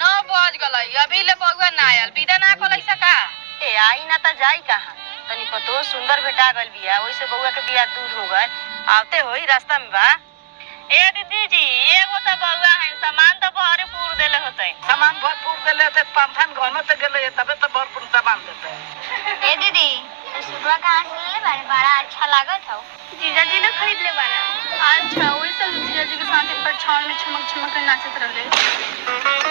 9 बज गई अभी ले बउआ ना आयल विदा ना कलई सका ए आई ना त जाई कहां तनी कतो सुंदर भेटा गल बिया ओइसे बउआ के बिया दूर हो गए आवते होई रास्ता में बा ए दीदी जी एगो त बउआ है सामान त भरे पूर देले होतै सामान भरपूर देले ते पंफन घर में त गेले तबे त भरपूर सामान देते ए दीदी सुबह कहाँ से ले बारे बड़ा अच्छा लागत हो जीजा जी ने खरीद ले बारा अच्छा वही सब जीजा जी के साथ पर छाव में चमक चमक कर नाचत रहले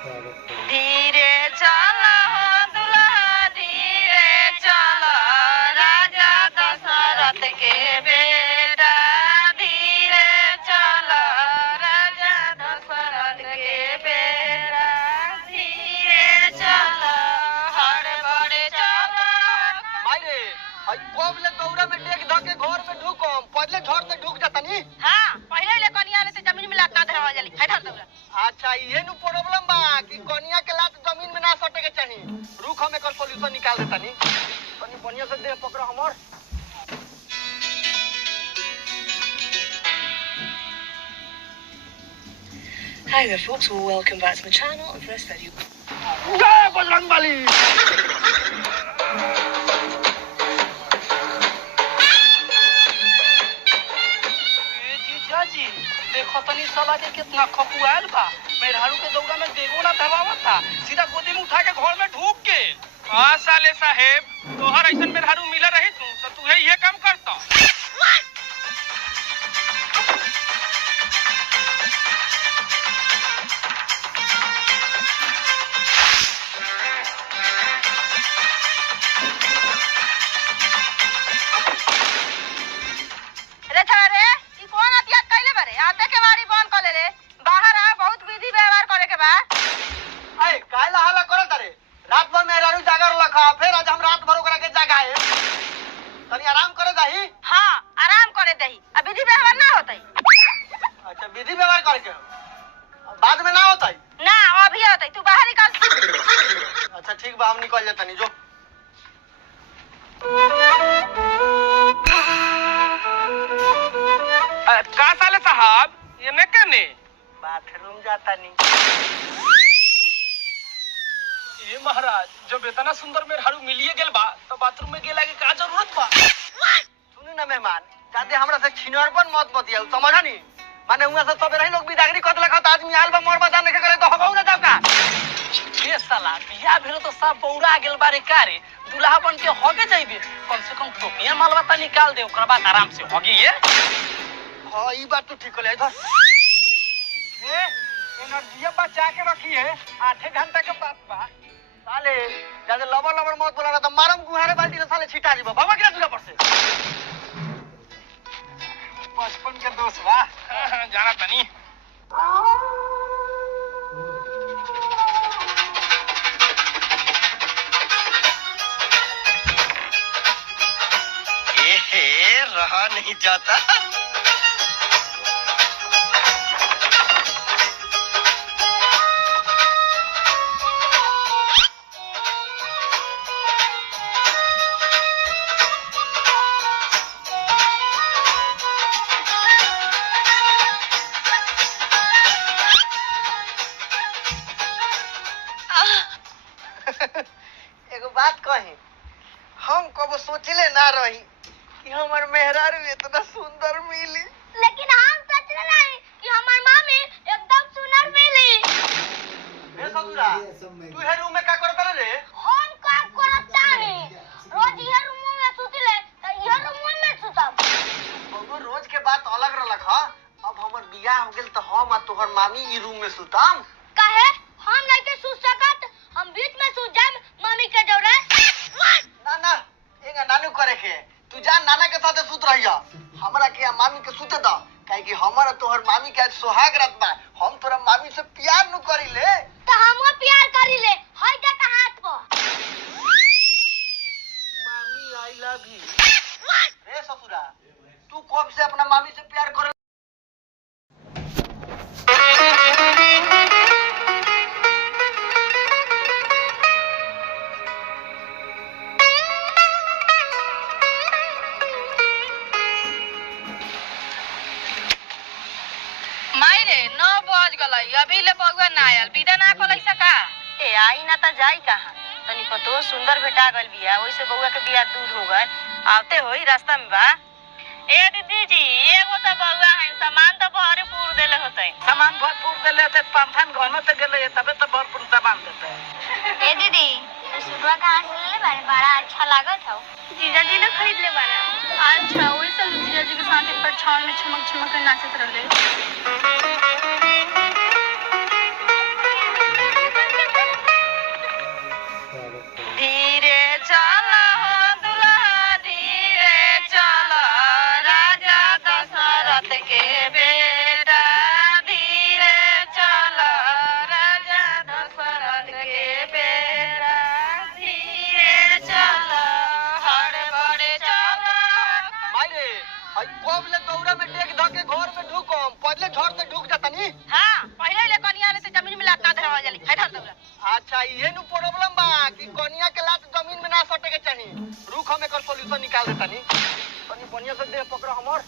धीरे चला दुल्हा धीरे चला राजा दशरथ के बेटा धीरे चला राजा दशरथ के बेटा धीरे चला हड़बड़े चला मायरे आई कोबले दौरा में टेक धके घर में ढुकम पहले घर से ढुक जातनी हां पहले ले कनिया ने से जमीन में लात ना धरवा जली है ढल दौरा अच्छा ये नु प्रॉब्लम बा कि कनिया के लात जमीन में ना सटे के चाहिए रुख हम एकर सॉल्यूशन निकाल देतानी तनी बढ़िया से देह पकड़ हमर Hi there folks, well welcome back to my channel and for this video. जय बजरंगबली जी देखो तनी साला के कितना खपुआल बा मेहरारू के दौरा में देगो ना धरवावत था सीधा गोदी में उठा के घर में ढूक के हां साले साहेब तोहर ऐसन मेहरारू मिले रही तू तो तू ये काम करता रे थारे ई कोन अतिया कइले बारे आते के वारी बंद कर ले रे बाहर आ बहुत विधि व्यवहार करे के बा ए कायला हाला करत रे रात भर मेहरारू जागर लखा फिर आज हम रात भर ओकरा के जगाए तनी आराम करे दही हां आराम करे दही अब विधि व्यवहार ना होतई अच्छा विधि व्यवहार करे के बाद में ना होतई ना अभी होतई तू बाहर निकल अच्छा ठीक बा हम निकल जातनी जो का साले साहब ये मैं करने बाथरूम जाता नहीं ये महाराज जब इतना सुंदर मेहरारू मिलिए गेल बा तो बाथरूम में गेला के का जरूरत बा सुनी ना मेहमान जाते हमरा से छिनरपन मत बतिया समझा नी माने हुआ से सब रही लोग बिदागरी कत लखत आदमी आल बा मोर बजा नहीं करे तो हबौ ना जाओ का ये साला बियाह भेलो तो सब बौरा गेल बारे कारे दूल्हा बन के होगे जाइबे कम से कम टोपिया मालवा ता निकाल दे ओकरा बाद आराम से होगी ये हां ई बात तो ठीक होले इधर ए एनर्जी बचा के रखी है 8 घंटा के बात बा साले जब लबर लबर मत बोला तो मारम गुहारे बाल्टी से साले छिटा जीबो भगवा के दूरा पर से बचपन के दोस्त बा जाना तनी रहा नहीं जाता एगो बात कही हम कबो सोचले ना रही कि हमर मेहरारू इतना सुंदर मिली लेकिन हम सोच रहे कि हमार मामी एकदम सुंदर मिली ए ससुरा तू हे रूम में का करत रे हम काम करता नहीं रोज ये रूम में सुतले त ये रूम में सुतब बहु रोज के बात अलग रहलक ह अब हमर बियाह हो गेल त हम आ तोहर मामी ई रूम में सुतम काहे हम नहीं के सुत सकत हम बीच में सुत जाम मम्मी के जोरे ना ना एगा नानू करे के तू जा नाना के साथे सुत रहिया हमरा के आ मामी के सुते द काहे कि हमर तोहर मामी के आज सोहाग रात बा हम तोरा मामी से प्यार नु करिले तो हमो प्यार करी ले हई जा का हाथ पर मामी आई लव यू रे ससुरा तू कब से अपना मामी से प्यार करे बज गई अभी ले बउआ ना आयल विदा ना कलई सका ए आई ना त जाई कहाँ तनी पतो सुंदर भेटा गल बिया ओइसे बउआ के बियाह दूर हो गल आवते होई रास्ता में बा ए दीदी जी एगो त बउआ है सामान त भरे पूर देले होतै सामान भरपूर देले ते पंथन घर में ते गेले तबे तो भरपूर सामान देते ए दीदी सुबह कहाँ से ले बारे बड़ा अच्छा लागत हौ जीजा जी ने खरीद ले बारे अच्छा वही सब जीजा जी के साथ ऊपर छाव में चमक चमक के नाचत रहले धीरे चला दुल्हा धीरे चला राजा दशरथ के बेटा धीरे चला राजा दशरथ के बेटा धीरे चला हड़बड़े चला मारे आई कोबले दौरा में टेक ध के घर में ढुकम पहले झड़ से ढुक जातनी हाँ पहले ले कनिया ने जमीन में लात ना धरवा जली है धर दौरा अच्छा ये नु प्रॉब्लम बा कि कनिया के लात जमीन में ना सटे के चाहिए रुक हम एकर सॉल्यूशन निकाल देतानी तनी बढ़िया से देह पकड़ हमर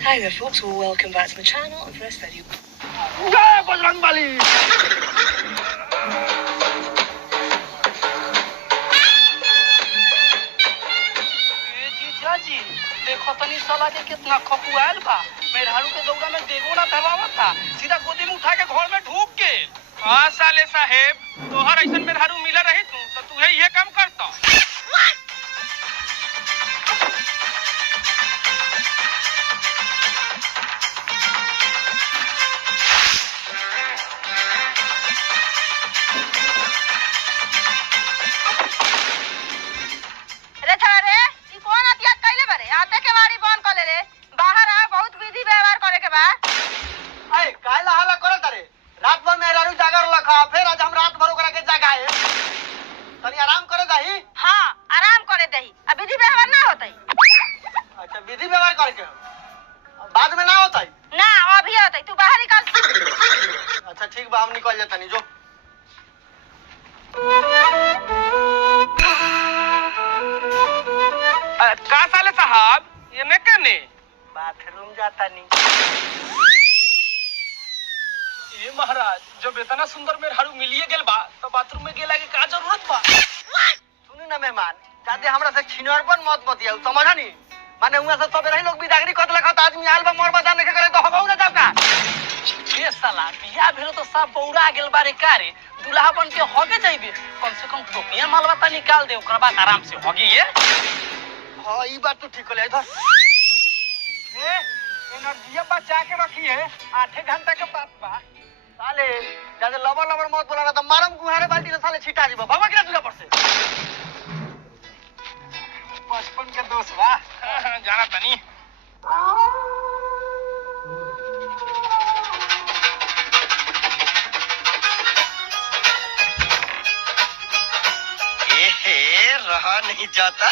Hi there folks, well welcome back to my channel and for this video. जय बजरंगबली ए जीजा जी देखो तनी साला के कितना खपुआल बा मेहरारू के दौरा में देगो ना धरवावता सीधा गोदी में उठा के घर में ढूक के हां साले साहेब तोहर ऐसन मेहरारू मिले रही तो तू ये काम करता रे छोरा रे ई कौन हथियार कैले बारे आते के वाड़ी बंद कर ले रे बाहर आ बहुत विधि व्यवहार करे के बा ए काला हाला करत रे रात भर मेहरारू जागर रखा फिर आज हम रात भर ओकरा के जगाए तनी आराम करे दही हाँ आराम करे दही अब विधि व्यवहार ना होतई अच्छा विधि व्यवहार करे के बाद में ना होता ना अभी होतई तू बाहर निकल अच्छा ठीक बा हम निकल जातानी जो का साले साहब ये ने कने बाथरूम जातानी ए महाराज जब इतना सुंदर मेहरारू मिलिए गेल बा तो बाथरूम में गेला के का जरूरत बा सुनी ना मेहमान जादे हमरा से छिनरपन मत बतियाऊ समझनी माने हुआ से सबे रही लोग बिदागरी कत लखत आदमी आल बा मोर बता नहीं करे तो हगौ ना जाका ए साला बियाह भेलो तो सब बौरा गेल बारे कारे दुल्हा बन के होगे जाइबे कम से कम टोपिया मालवा ता निकाल दे ओकर बाद आराम से होगी ये हां ई बात तो ठीक होले इधर ए एनर्जी बचा के रखी है 8 घंटा के बाद बा साले जादे लबर लबर मत बोला तो मारम गुहारे बाल्टी से साले छिटा जीबो भगवा के दूरा पर से बचपन के दोस्त बा जाना तनी रहा नहीं जाता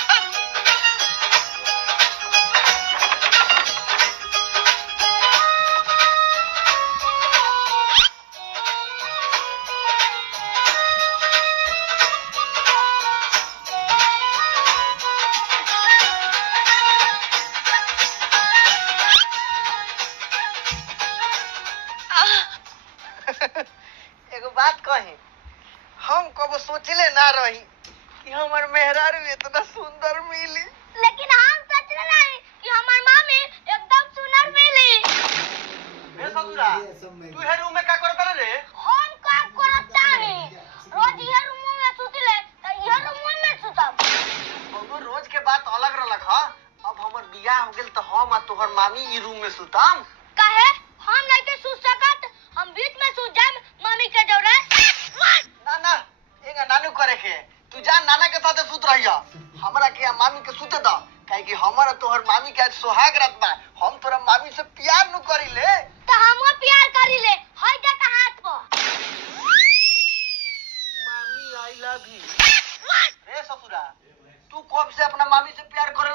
एगो बात कही हम कबो सोचले ना रही कि हमर मेहरारू इतना सुंदर मिली लेकिन हम सच रहे कि हमार मामी एकदम सुंदर मिली ए ससुरा तू हे रूम में का करत रे हम का करता है रोज ये रूम में सुतले त ये रूम में सुतब बहु रोज के बात अलग रहलक ह अब हमर बियाह हो गेल त हम आ तोहर मामी ई रूम में सुतम काहे हम नहीं के सुत सकत हम बीच में सुत जाम मामी के जोरे ना ना एगा नानू करे के तू जा नाना के साथे सुत रहिया हमरा के आ मामी के सुते द काहे कि हमर और तोहर मामी के आज सुहाग रात बा हम तोरा मामी से प्यार नु करिले त हमो प्यार करी ले हई देख हाथ पर मामी आई लव यू रे ससुरा तू कब से अपना मामी से प्यार करे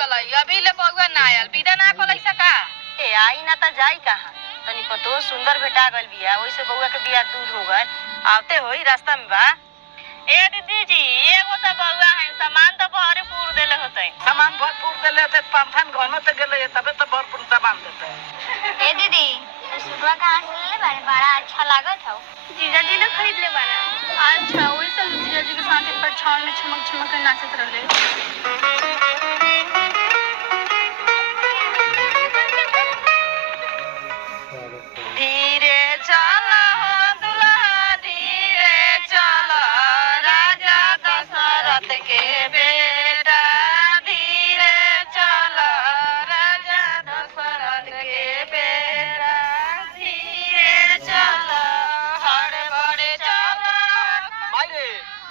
गलई अभी ले बउआ ना आयल विदा ना कलई सका ए आई ना त जाई कहाँ तनी पतो सुंदर भेटा गल बिया ओइसे बउआ के बियाह दूर हो गल आवते होई रास्ता में बा ए दीदी जी एगो त बउआ है सामान त भरे पूर देले होतै सामान भरपूर देले ते पांथन घर में तो गेले तबे तो भरपूर सामान देते ए दीदी सूटवा कहाँ से ले ले बारे बड़ा अच्छा लागत हौ जीजा जी ने खरीद ले बारे अच्छा वही सब जीजा जी के साथ पर छाव में चमक चमक के नाचत रहले धीरे चला दुल्हा धीरे चला राजा दशरथ के बेटा धीरे चला राजा दशरथ के बेटा धीरे चला हड़बड़े चला मायरे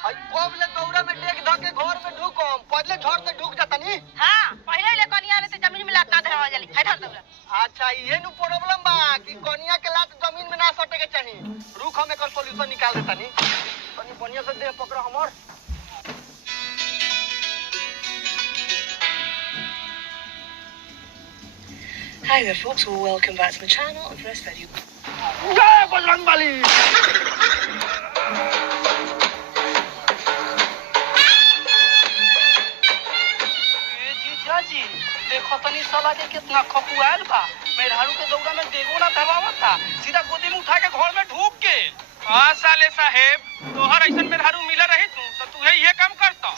आई कोबले दौरा में टेक धके घर में ढुकम पहले झड़ से ढुक जातनी हाँ पहले ले कनिया ने जमीन में लात ना धरवा जली है ढल दौरा अच्छा ये नु प्रॉब्लम बा कि कनिया के लात जमीन में ना सटे के चाहिए रुख हम एकर सॉल्यूशन निकाल देतानी तनी बढ़िया से देह पकड़ हमर Hi there folks, well welcome back to my channel and for this video जय बजरंगबली ए जीजा जी देखो तनी साला के कितना खपुआल बा मेहरारू के दौरा में देगो ना धरवावता सीधा गोदी में उठा के घर में ढूक के साले साहेब तोहर ऐसन मेहरारू मिला रही तू तो तू ये काम करता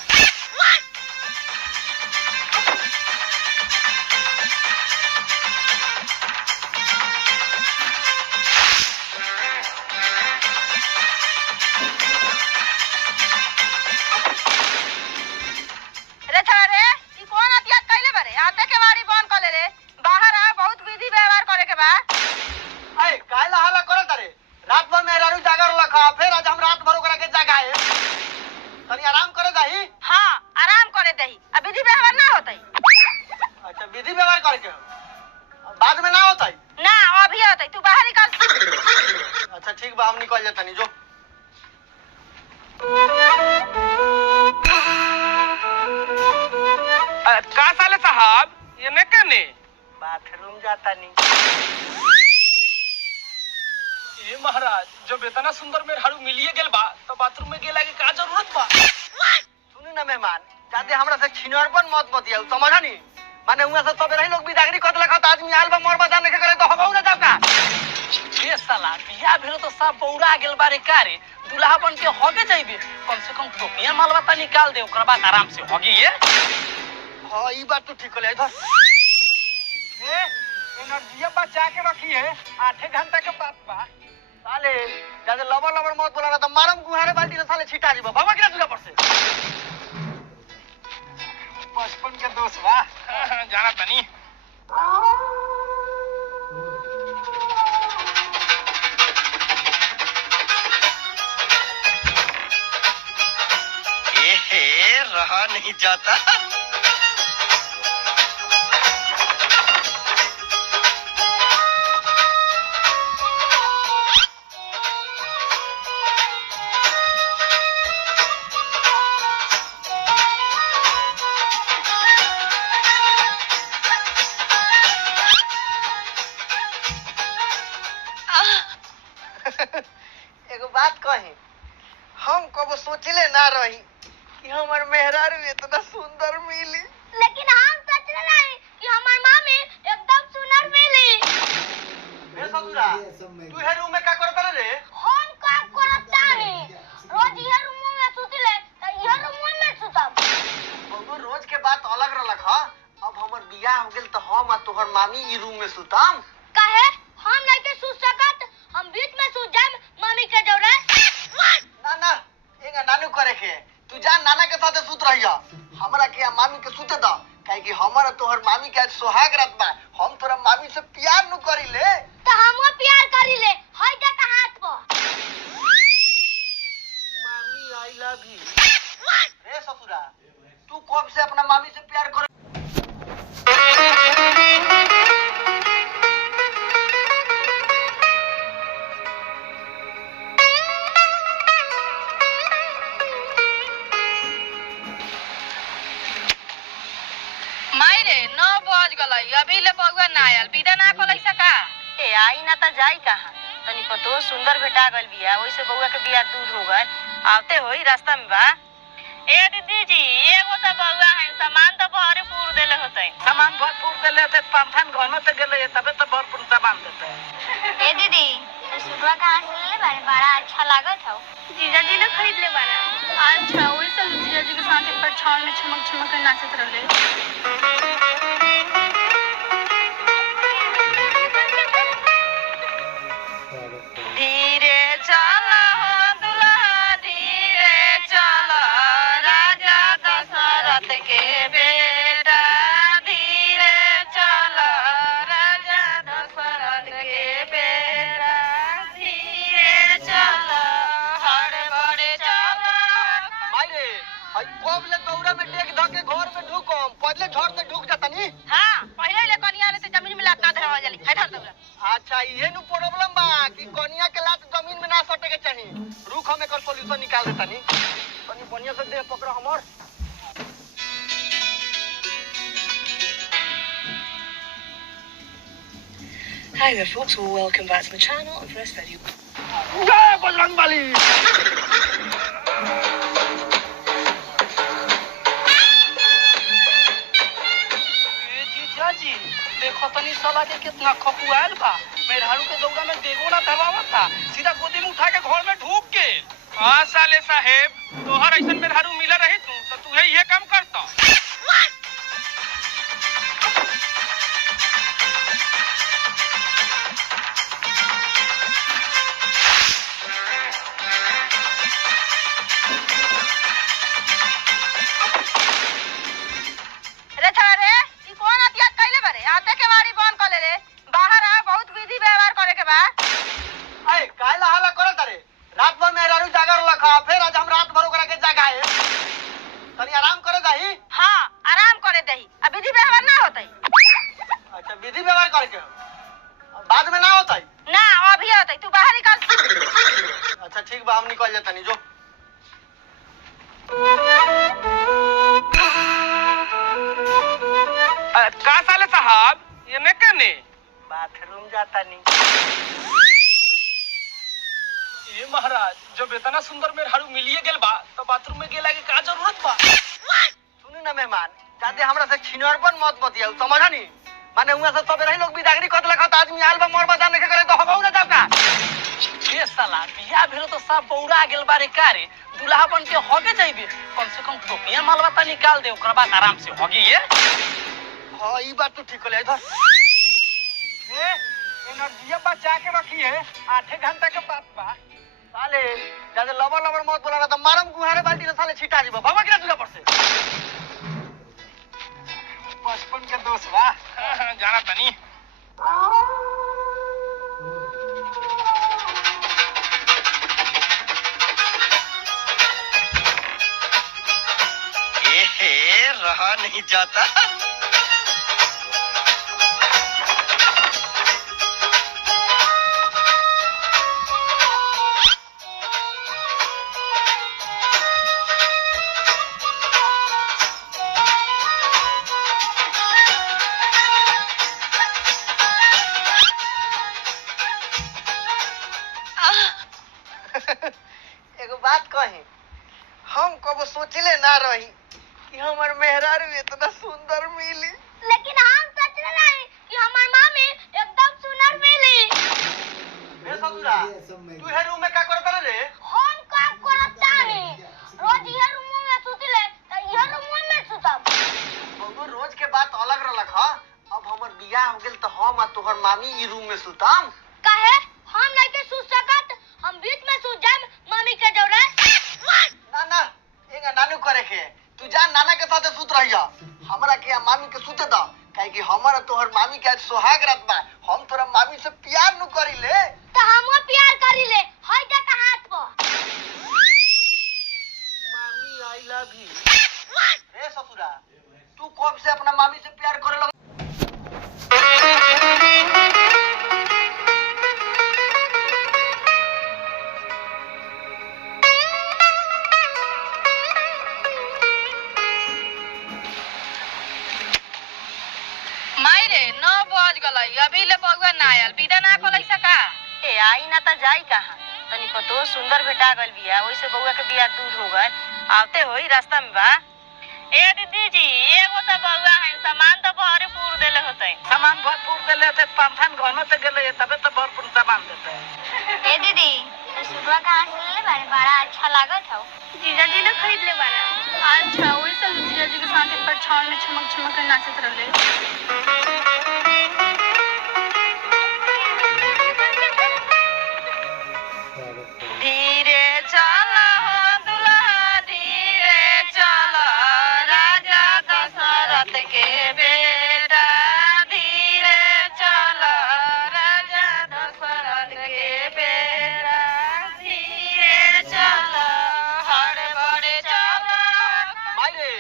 रे छा रे ई कौन हथियार कैले बारे आते के वाड़ी बंद कर ले रे बाहर आ बहुत विधि व्यवहार करे के बा ए कायला हाला करत रे रात भर मेहरारू जागर लखा फिर आज हम रात भर ओकरा के जगाए तनी आराम करे जाही हाँ आराम करे दही अब विधि व्यवहार ना होतई अच्छा विधि व्यवहार करे के बाद में ना होता ना अभी होतई तू बाहर निकल अच्छा ठीक बा हम निकल जातनी जो का साले साहब ये ने कने बाथरूम जातानी ए महाराज जब इतना सुंदर मेहरारू मिलिए गेल बा तो बाथरूम में गेला के का जरूरत बा सुनी ना मेहमान जादे हमरा से छिनरपन मत बतियाऊ समझनी माने हुआ से सबे रही लोग बिदागरी कत लखत आदमी आल बा मोर बजा ने करे तो हबौ ना जाका ए साला बियाह भेलो तो सब बौरा गेल बारे कारे दुल्हा बन के होगे जाइबे कम से कम टोपिया मालवा ता निकाल दे ओकरा बाद आराम से होगी ये हां ई बात तो ठीक होले इधर ए एनर्जी बचा के रखी है 8 घंटा के बाद बा साले जादे लबर लबर मत बोला तो मारम गुहारे बाल्टी से साले छिटा जीबो भगवा के दूरा पर से बचपन के दोस्त बा जाना तनी रहा नहीं जाता एगो बात कही हम कबो सोचले ना रही कि हमर मेहरारू इतना सुंदर मिली लेकिन हम सोच रहे कि हमार मामी एकदम सुंदर मिली ए ससुरा तू हे रूम में का करत रे हम काम करता है रोज ये रूम में सुतले त ये रूम में सुतब बहु रोज के बात अलग रहलक ह अब हमर बियाह हो गेल त हम आ तोहर मामी ई रूम में सुतम काहे हम नहीं के सुत सकत हम बीच में सुत जाम मम्मी के जोरे ना ना एगा नानू करे के तू जा नाना के साथे सुत रहिया हमरा के आ मामी के सुते द काहे कि हमर तोहर मामी के आज सोहाग रात बा हम तोरा मामी से प्यार नु करिले तो हमो प्यार करी ले हई देख हाथ पर मामी आई लव यू रे ससुरा तू कब से अपना मामी से प्यार कर माई गलई अभी ले बउआ ना आयल विदा ना कलई सका ए आई ना त जाई कहाँ तनी पतो सुंदर भेटा गल बिया ओइसे बउआ के बियाह दूर हो गल आवते होई रास्ता में बा ए दीदी जी एगो त बउआ है सामान त भरे पूर देले होतै सामान भरपूर देले ते पांथन घर में ते गेले तबे तो भरपूर सामान देते ए दीदी सुबह कहाँ से ले बारे बड़ा अच्छा लागत हौ जीजा जी ने खरीद ले बारे अच्छा वही सब जीजा जी के साथ पर छाव में चमक चमक के नाचत रहले धीरे चला दुल्हा धीरे चला राजा दशरथ के बेटा धीरे चला राजा दशरथ के बेटा धीरे चला हड़बड़े चला मायरे आई कोबले दौरा में टेक धके घर में ढुकम पहले झड़ से ढुक जातनी हाँ पहले ले कनिया ने जमीन में लात ना धरवा जली है धर दौरा अच्छा ये नु प्रॉब्लम बा कि कनिया के लात जमीन में ना सटे के चाहिए रुक हम एकर सॉल्यूशन निकाल देतानी तनी बढ़िया से देह पकड़ हमर Hi there folks, well welcome back to my channel and for this video. जय बजरंगबली ए जीजा जी देखो तनी साला के कितना खपुआल बा मेहरारू के दौरा में देगो ना धरवावता सीधा गोदी में उठा के घर में ढूक के साले साहेब तोहर ऐसन मेहरारू मिला रही तो तू ये काम करता रे छोरा रे ई कौन हथियार कैले बारे आते के वाड़ी बंद कर ले रे बाहर आ बहुत विधि व्यवहार करे के बा ए काला हाला करत रे रात भर मेहरारू जागर रखा फिर आज हम रात भर ओकरा के जगाए तनी आराम करे दही हाँ आराम करे दही अब विधि व्यवहार ना होतई अच्छा विधि व्यवहार करे के बाद में ना होता ना अभी होतई तू बाहर निकल अच्छा ठीक बा हम निकल जातानी जो का साले साहब ये ने कहने बाथरूम जातानी ये महाराज जब इतना सुंदर मेहरारू मिलिए गेल बा तो बाथरूम में गेला के का जरूरत बा सुनी ना मेहमान जादे हमरा से छिनरपन मत बतियाऊ समझनी माने उहाँ से सबे रही लोग बिदागरी कत लखत आदमी आल बा मोर बता नहीं करे तो हगौ ना जाका ये साला बियाह भेलो तो सब बौरा गेल बारे कारे दुल्हा बन के होगे जाइबे कम से कम टोपिया मालवा ता निकाल दे ओकर बाद आराम से होगी ये हां ई बात तो ठीक होले इधर ए एनर्जी बचा के रखी है 8 घंटा के बाद बा साले जादे लबर लबर मत बोला तो मारम गुहारे बाल्टी से साले छिटा जीबो भगवा के दूरा पर से बचपन के दोस्त बा जाना तनी रहा नहीं जाता एगो बात कही हम कबो सोचले ना रही कि हमर मेहरारू इतना सुंदर मिली लेकिन हम सच रहे कि हमार मामी एकदम सुंदर मिली ए ससुरा तू हे रूम में का करत रे हम का करता है रोज ये रूम में सुतले त ये रूम में सुतब बहु रोज के बात अलग रहलक ह अब हमर बियाह हो गेल त हम आ तोहर मामी ई रूम में सुतम काहे हम नहीं के सुत सकत हम बीच में सुत जाम मामी के जोरे ना ना एगा नानू करे के तू जा नाना के साथे सुत रहिया हमरा के आ मामी के सुते द काहे कि हमर और तोहर मामी के आज सुहाग रात बा हम तोरा मामी से प्यार नु करिले त हमो प्यार करी ले हई देख हाथ पर मामी आई लव यू रे ससुरा तू कब से अपना मामी से प्यार करे लग माई कलई अभी ले बउआ ना आयल विदा ना कलई सका ए आई ना त जाई कहाँ तनी कतो सुंदर भेटा गइल बिया ओइसे बउआ के बियाह दूर हो गइल आवते होई रास्ता में बा ए दीदी जी एगो त बउआ है सामान त भरे पूर देले होतै सामान भरपूर देले ते पांथान घर में ते गेले तबे तो भरपूर सामान देते ए दीदी सुबह कहाँ से ले बारे बड़ा अच्छा लागत हौ जीजा जी ने खरीद ले बारे अच्छा वही सब जीजा जी के साथ परछावन में चमक चमक कर नाचत रहले धीरे चला हो दुल्हा धीरे चला राजा दशरथ के बेटा धीरे चला राजा दशरथ के बेटा धीरे चला हड़बड़े चला भाई रे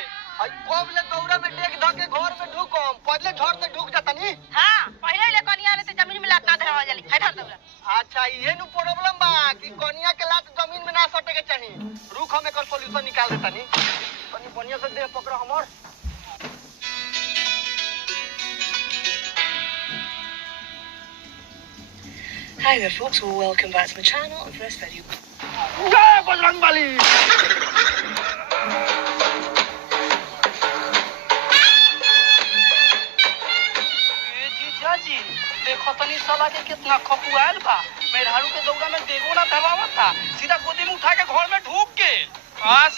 हई कब ले दौरा में टेक धके घर में ढुकम पहले घर से ढुक जातनी हाँ पहले ले कनिया ले ते जमीन में लात ना धरवा जाली है धर दौरा अच्छा ये नु प्रॉब्लम बा कि कनिया के लात जमीन में ना सटे के चाही रुख हम एकर सॉल्यूशन निकाल देतानी तनी बढ़िया से देह पकड़ हमर Hi there folks, well welcome back to my channel and for this video जय बजरंगबली ए जीजा जी देखो तनी साला के कितना खपुआल बा मेहरारू के दौरा में देगो ना धरवावता सीधा गोदी में उठा के घर में ढूक के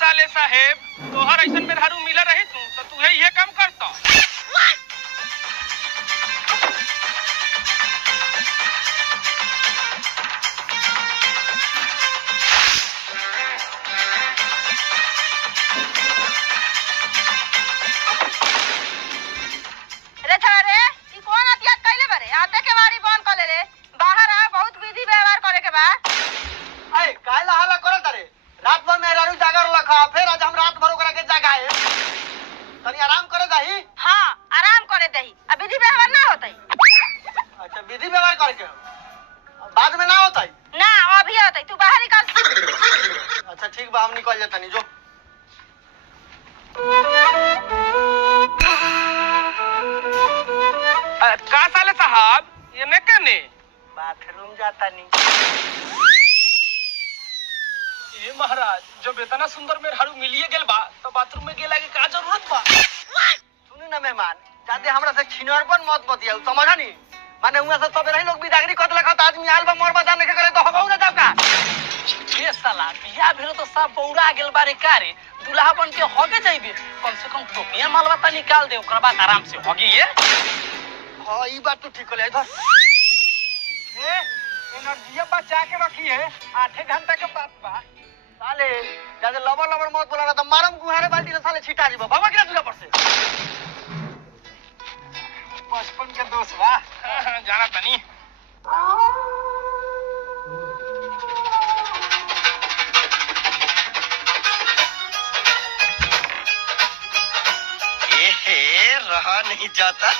साले साहेब तोहर ऐसन मेहरारू मिला रही तू तो तू ये काम करता रे थारे ई कौन हथियार कइले बारे आते के वारी बंद कर ले रे बाहर आ बहुत विधि व्यवहार करे के बा ए कायला हाला करत रे रात भर मेहरारू जागर लखा फिर आज हम रात भर ओकरा के जगाए तनी आराम करे जाही हां आराम करे दही अब विधि व्यवहार ना होतई अच्छा विधि व्यवहार करके बाद में ना होता ना अभी होतई तू बाहर निकल अच्छा ठीक बा हम निकल जातानी जो का साले साहब ये ने कने बाथरूम जातानी ये महाराज जब इतना सुंदर मेहरारू मिलिए गेल बा तो बाथरूम में गेला के का जरूरत बा सुनी ना मेहमान जाते हमरा से छिनरपन मत बतिया समझनी माने हुआ से सब रही लोग बिदागरी कत लखा त आदमी आल बा मोर बा जाने के करे तो हबौ ना जाब का ये साला बियाह भेलो तो सब बौरा गेल बारे कारे दुल्हा बन के होगे जाइबे कम से कम टोपिया मालवा निकाल दे ओकरा बाद आराम से होगी ये हां ई बात तो ठीक कहले इधर ए एनर्जी बचा के रखी है 8 घंटा के बात बा साले जाते लबर लबर मत बोला त मारम गुहारे बाल्टी से साले छिटा जीबो बाबा के तुला पर से बचपन के दोस्त बा जाना तनी ए रहा नहीं जाता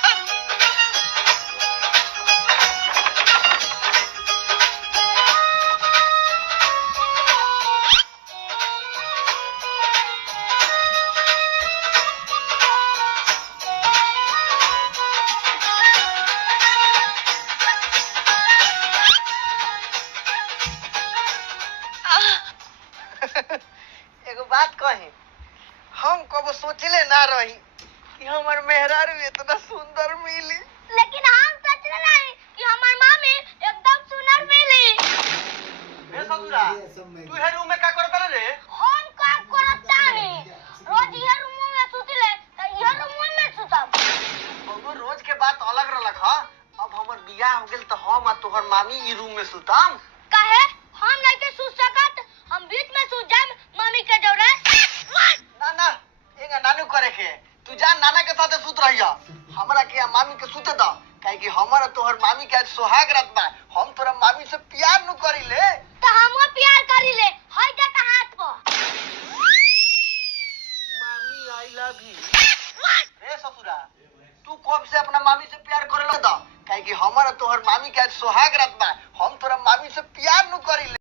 एगो बात कही हम कबो सोचले ना रही कि हमर मेहरारू इतना सुंदर मिली लेकिन हम सच रहे कि हमार मामी एकदम सुंदर मिली ए ससुरा तू हे रूम में का करत रे हम का करतानी रोज ये रूम में सुतिले त ये रूम में सुतब बहु रोज के बात अलग रहलक ह अब हमर बियाह हो गेल त हम आ तोहर मामी ई रूम में सुताम काहे हम नहीं के सुत सकत हम बीच में सुत जाम मामी के जोरे ना ना एगा नानू करे के तू जा नाना के साथे सुत रहिया हमरा के मामी के सुते द काहे कि हमर तोहर मामी के आज सोहाग रात बा हम तोरा मामी से प्यार नु करी ले त हमो प्यार करी ले हई जा त हाथ पर मामी आई लव यू रे ससुरा तू कब से अपना मामी से प्यार करे लग द काहे कि हमर तोहर मामी के आज सोहाग रात बा हम तोरा मामी से प्यार नु करी ले